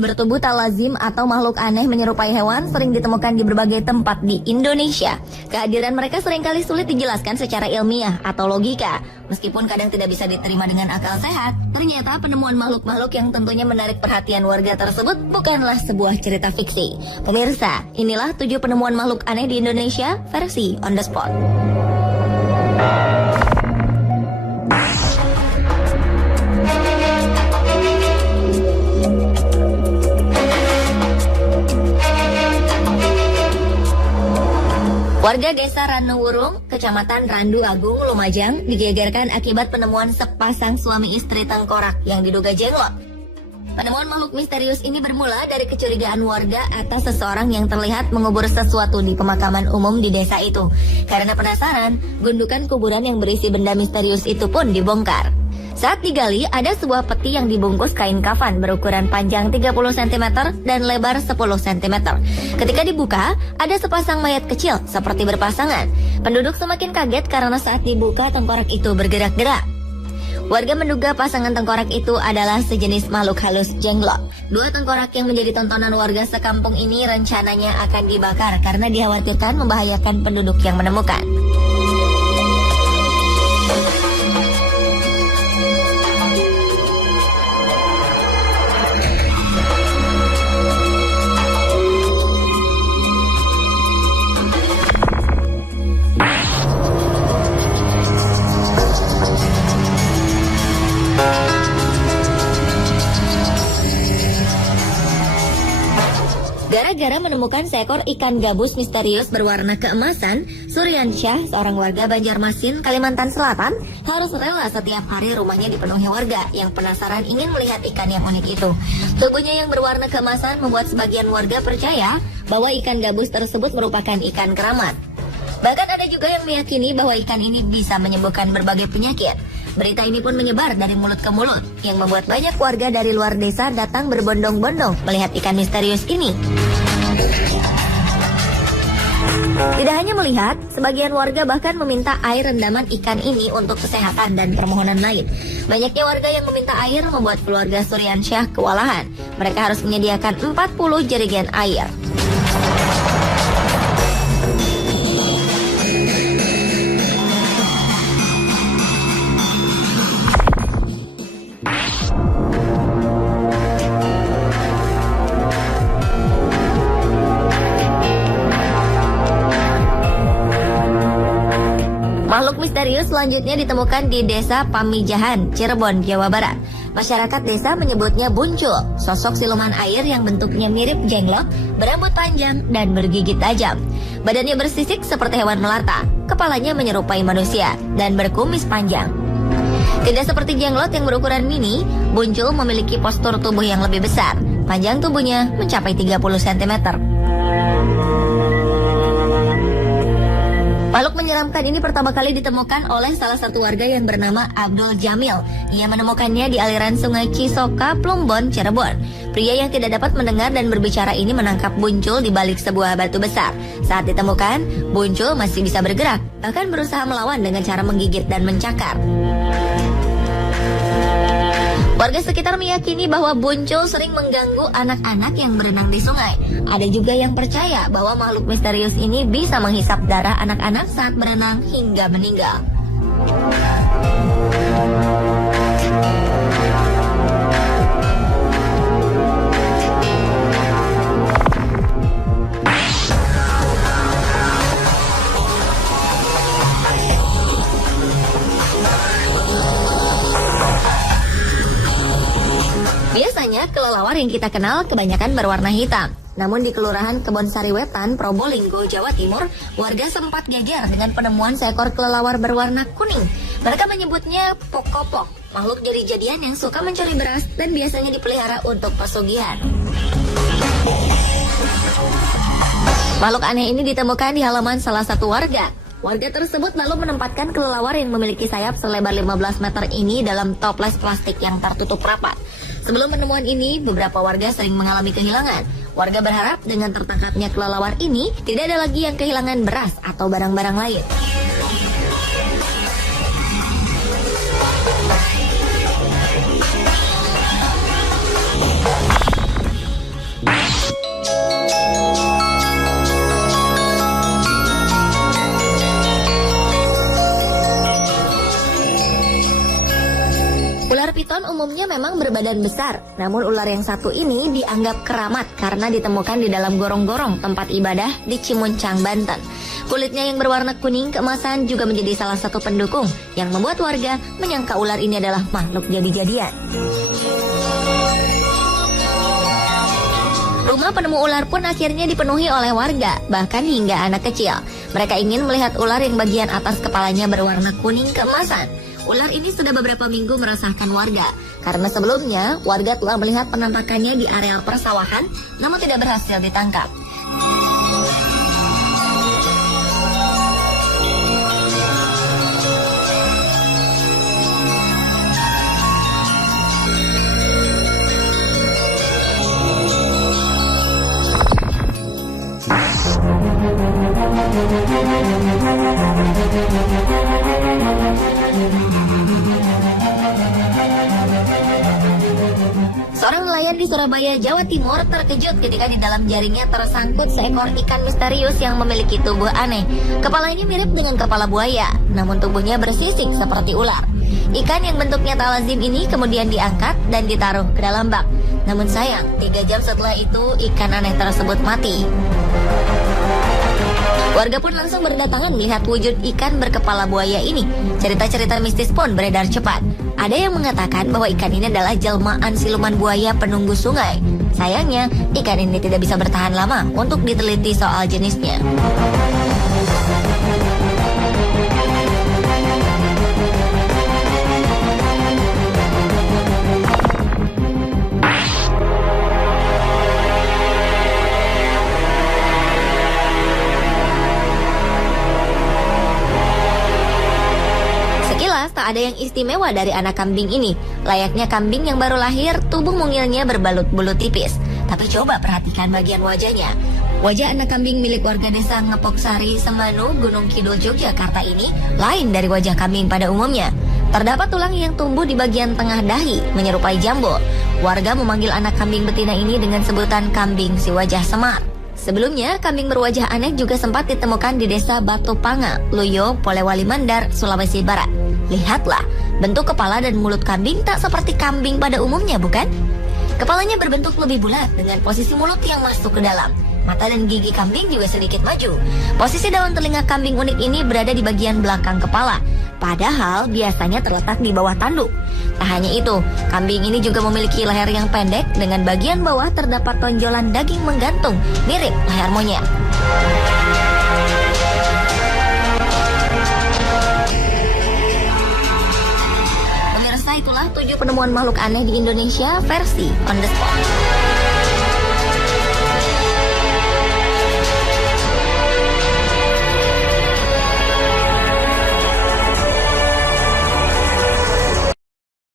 Hewan bertubuh tak lazim atau makhluk aneh menyerupai hewan sering ditemukan di berbagai tempat di Indonesia. Kehadiran mereka seringkali sulit dijelaskan secara ilmiah atau logika. Meskipun kadang tidak bisa diterima dengan akal sehat, ternyata penemuan makhluk-makhluk yang tentunya menarik perhatian warga tersebut bukanlah sebuah cerita fiksi. Pemirsa, inilah 7 penemuan makhluk aneh di Indonesia versi On The Spot. Warga Desa Ranuwurung, Kecamatan Randu Agung, Lumajang, digegerkan akibat penemuan sepasang suami istri tengkorak yang diduga jenglot. Penemuan makhluk misterius ini bermula dari kecurigaan warga atas seseorang yang terlihat mengubur sesuatu di pemakaman umum di desa itu. Karena penasaran, gundukan kuburan yang berisi benda misterius itu pun dibongkar. Saat digali, ada sebuah peti yang dibungkus kain kafan berukuran panjang 30 cm dan lebar 10 cm. Ketika dibuka, ada sepasang mayat kecil seperti berpasangan. Penduduk semakin kaget karena saat dibuka tengkorak itu bergerak-gerak. Warga menduga pasangan tengkorak itu adalah sejenis makhluk halus jenglot. 2 tengkorak yang menjadi tontonan warga sekampung ini rencananya akan dibakar karena dikhawatirkan membahayakan penduduk yang menemukan. Gara-gara menemukan seekor ikan gabus misterius berwarna keemasan, Suryansyah, seorang warga Banjarmasin, Kalimantan Selatan, harus rela setiap hari rumahnya dipenuhi warga yang penasaran ingin melihat ikan yang unik itu. Tubuhnya yang berwarna keemasan membuat sebagian warga percaya bahwa ikan gabus tersebut merupakan ikan keramat. Bahkan ada juga yang meyakini bahwa ikan ini bisa menyembuhkan berbagai penyakit. Berita ini pun menyebar dari mulut ke mulut, yang membuat banyak warga dari luar desa datang berbondong-bondong melihat ikan misterius ini. Tidak hanya melihat, sebagian warga bahkan meminta air rendaman ikan ini untuk kesehatan dan permohonan lain. Banyaknya warga yang meminta air membuat keluarga Suryansyah kewalahan. Mereka harus menyediakan 40 jerigen air. Makhluk misterius selanjutnya ditemukan di Desa Pamijahan, Cirebon, Jawa Barat. Masyarakat desa menyebutnya Buncul, sosok siluman air yang bentuknya mirip jenglot, berambut panjang dan bergigit tajam. Badannya bersisik seperti hewan melata, kepalanya menyerupai manusia, dan berkumis panjang. Tidak seperti jenglot yang berukuran mini, Buncul memiliki postur tubuh yang lebih besar. Panjang tubuhnya mencapai 30 cm. Makhluk menyeramkan ini pertama kali ditemukan oleh salah satu warga yang bernama Abdul Jamil. Ia menemukannya di aliran sungai Cisoka, Plumbon, Cirebon. Pria yang tidak dapat mendengar dan berbicara ini menangkap Buncul di balik sebuah batu besar. Saat ditemukan, Buncul masih bisa bergerak, bahkan berusaha melawan dengan cara menggigit dan mencakar. Warga sekitar meyakini bahwa Buncul sering mengganggu anak-anak yang berenang di sungai. Ada juga yang percaya bahwa makhluk misterius ini bisa menghisap darah anak-anak saat berenang hingga meninggal. Biasanya kelelawar yang kita kenal kebanyakan berwarna hitam. Namun di Kelurahan Kebonsari Wetan, Probolinggo, Jawa Timur, warga sempat geger dengan penemuan seekor kelelawar berwarna kuning. Mereka menyebutnya pokopok, makhluk jadi-jadian yang suka mencuri beras dan biasanya dipelihara untuk pesugihan. Makhluk aneh ini ditemukan di halaman salah satu warga. Warga tersebut lalu menempatkan kelelawar yang memiliki sayap selebar 15 meter ini dalam toples plastik yang tertutup rapat. Sebelum penemuan ini, beberapa warga sering mengalami kehilangan. Warga berharap dengan tertangkapnya kelelawar ini, tidak ada lagi yang kehilangan beras atau barang-barang lain. Keduanya memang berbadan besar, namun ular yang satu ini dianggap keramat karena ditemukan di dalam gorong-gorong tempat ibadah di Cimuncang, Banten. Kulitnya yang berwarna kuning keemasan juga menjadi salah satu pendukung yang membuat warga menyangka ular ini adalah makhluk jadi-jadian. Rumah penemu ular pun akhirnya dipenuhi oleh warga, bahkan hingga anak kecil. Mereka ingin melihat ular yang bagian atas kepalanya berwarna kuning keemasan. Ular ini sudah beberapa minggu meresahkan warga, karena sebelumnya warga telah melihat penampakannya di areal persawahan, namun tidak berhasil ditangkap. Seorang nelayan di Surabaya, Jawa Timur terkejut ketika di dalam jaringnya tersangkut seekor ikan misterius yang memiliki tubuh aneh. Kepalanya mirip dengan kepala buaya, namun tubuhnya bersisik seperti ular. Ikan yang bentuknya tak lazim ini kemudian diangkat dan ditaruh ke dalam bak. Namun sayang, 3 jam setelah itu ikan aneh tersebut mati. Warga pun langsung berdatangan melihat wujud ikan berkepala buaya ini. Cerita-cerita mistis pun beredar cepat. Ada yang mengatakan bahwa ikan ini adalah jelmaan siluman buaya penunggu sungai. Sayangnya, ikan ini tidak bisa bertahan lama untuk diteliti soal jenisnya. Tak ada yang istimewa dari anak kambing ini. Layaknya kambing yang baru lahir, tubuh mungilnya berbalut bulu tipis. Tapi coba perhatikan bagian wajahnya. Wajah anak kambing milik warga desa Ngepoksari, Semanu, Gunung Kidul, Yogyakarta ini lain dari wajah kambing pada umumnya. Terdapat tulang yang tumbuh di bagian tengah dahi, menyerupai jambul. Warga memanggil anak kambing betina ini dengan sebutan kambing si wajah semar. Sebelumnya, kambing berwajah aneh juga sempat ditemukan di desa Batu Panga, Luyo, Polewali Mandar, Sulawesi Barat. Lihatlah, bentuk kepala dan mulut kambing tak seperti kambing pada umumnya, bukan? Kepalanya berbentuk lebih bulat dengan posisi mulut yang masuk ke dalam. Mata dan gigi kambing juga sedikit maju. Posisi daun telinga kambing unik ini berada di bagian belakang kepala, padahal biasanya terletak di bawah tanduk. Tak hanya itu, kambing ini juga memiliki leher yang pendek dengan bagian bawah terdapat tonjolan daging menggantung, mirip leher monyet. Pemirsa, itulah 7 penemuan makhluk aneh di Indonesia versi On The Spot.